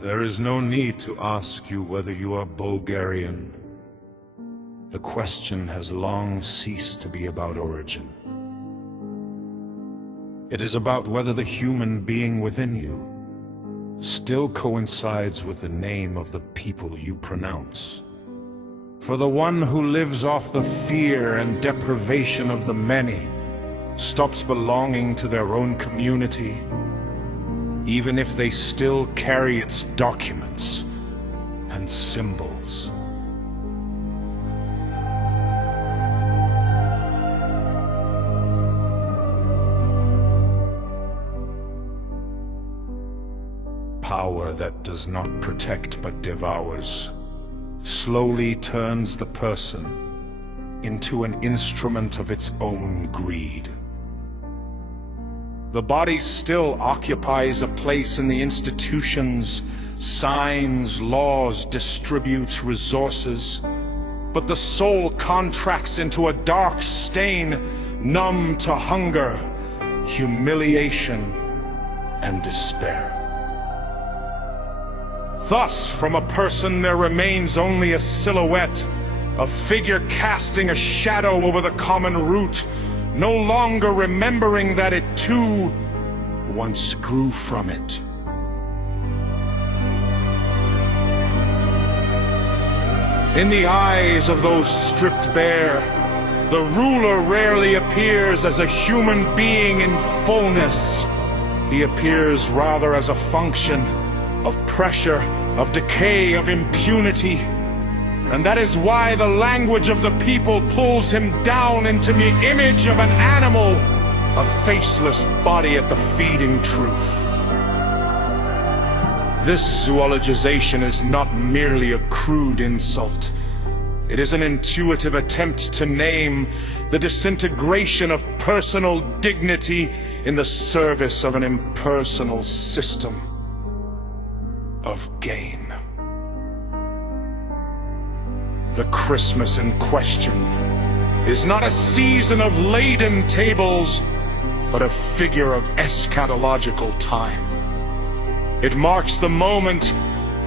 There is no need to ask you whether you are Bulgarian. The question has long ceased to be about origin. It is about whether the human being within you still coincides with the name of the people you pronounce. For the one who lives off the fear and deprivation of the many stops belonging to their own community, even if they still carry its documents and symbols. Power that does not protect but devours slowly turns the person into an instrument of its own greed. The body still occupies a place in the institutions, signs, laws, distributes resources, but the soul contracts into a dark stain, numb to hunger, humiliation, and despair. Thus, from a person there remains only a silhouette, a figure casting a shadow over the common root, no longer remembering that it too once grew from it. In the eyes of those stripped bare, the ruler rarely appears as a human being in fullness. He appears rather as a function of pressure, of decay, of impunity. And that is why the language of the people pulls him down into the image of an animal, a faceless body at the feeding truth. This zoologization is not merely a crude insult. It is an intuitive attempt to name the disintegration of personal dignity in the service of an impersonal system of gain. The Christmas in question is not a season of laden tables, but a figure of eschatological time. It marks the moment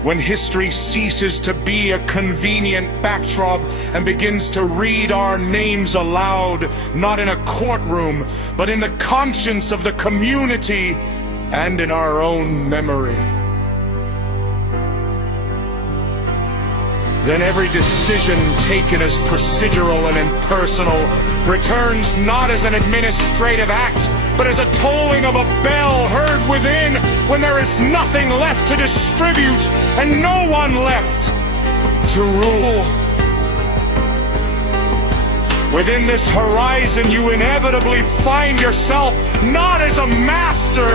when history ceases to be a convenient backdrop and begins to read our names aloud, not in a courtroom, but in the conscience of the community and in our own memory. Then every decision taken as procedural and impersonal returns not as an administrative act, but as a tolling of a bell heard within when there is nothing left to distribute and no one left to rule. Within this horizon you inevitably find yourself not as a master,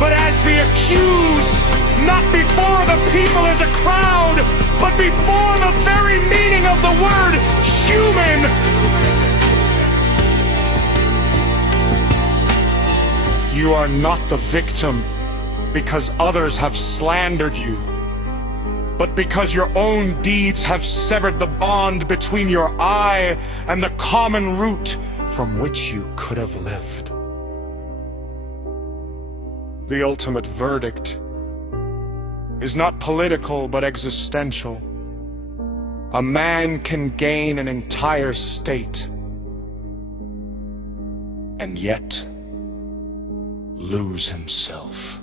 but as the accused, not before the people as a crowd, but before the very meaning of the word human. You are not the victim because others have slandered you, but because your own deeds have severed the bond between your I and the common root from which you could have lived. The ultimate verdict is not political but existential. A man can gain an entire state and yet lose himself.